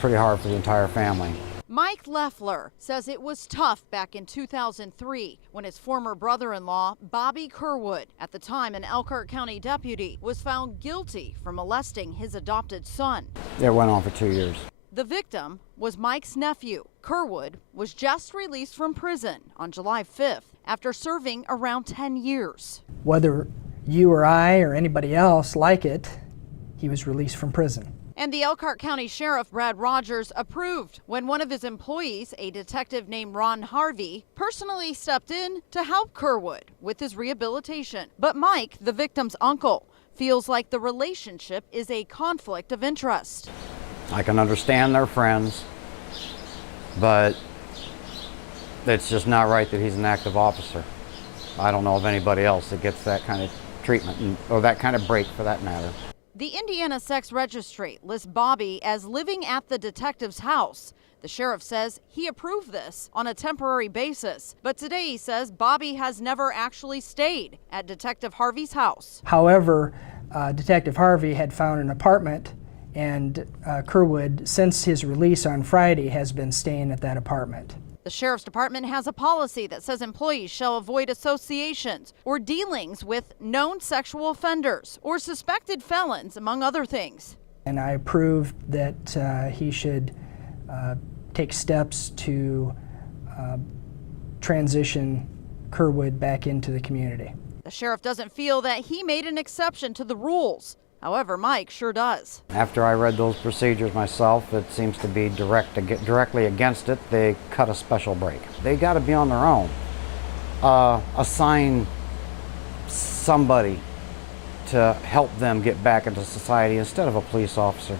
pretty hard for the entire family. Mike Leffler says it was tough back in 2003 when his former brother-in-law, Bobby Kerwood, at the time an Elkhart County deputy, was found guilty for molesting his adopted son. It went on for 2 years. The victim was Mike's nephew. Kerwood was just released from prison on July 5th after serving around 10 years. Whether you or I or anybody else like it, he was released from prison. And the Elkhart County Sheriff, Brad Rogers, approved when one of his employees, a detective named Ron Harvey, personally stepped in to help Kerwood with his rehabilitation. But Mike, the victim's uncle, feels like the relationship is a conflict of interest. I can understand they're friends, but it's just not right that he's an active officer. I don't know of anybody else that gets that kind of treatment, or that kind of break for that matter. The Indiana Sex Registry lists Bobby as living at the detective's house. The sheriff says he approved this on a temporary basis, but today he says Bobby has never actually stayed at Detective Harvey's house. However, Detective Harvey had found an apartment, and Kerwood, since his release on Friday, has been staying at that apartment. The Sheriff's Department has a policy that says employees shall avoid associations or dealings with known sexual offenders or suspected felons, among other things. And I approved that he should take steps to transition Kerwood back into the community. The sheriff doesn't feel that he made an exception to the rules. However, Mike sure does. After I read those procedures myself, it seems to be directly against it. They cut a special break. They got to be on their own. Assign somebody to help them get back into society instead of a police officer.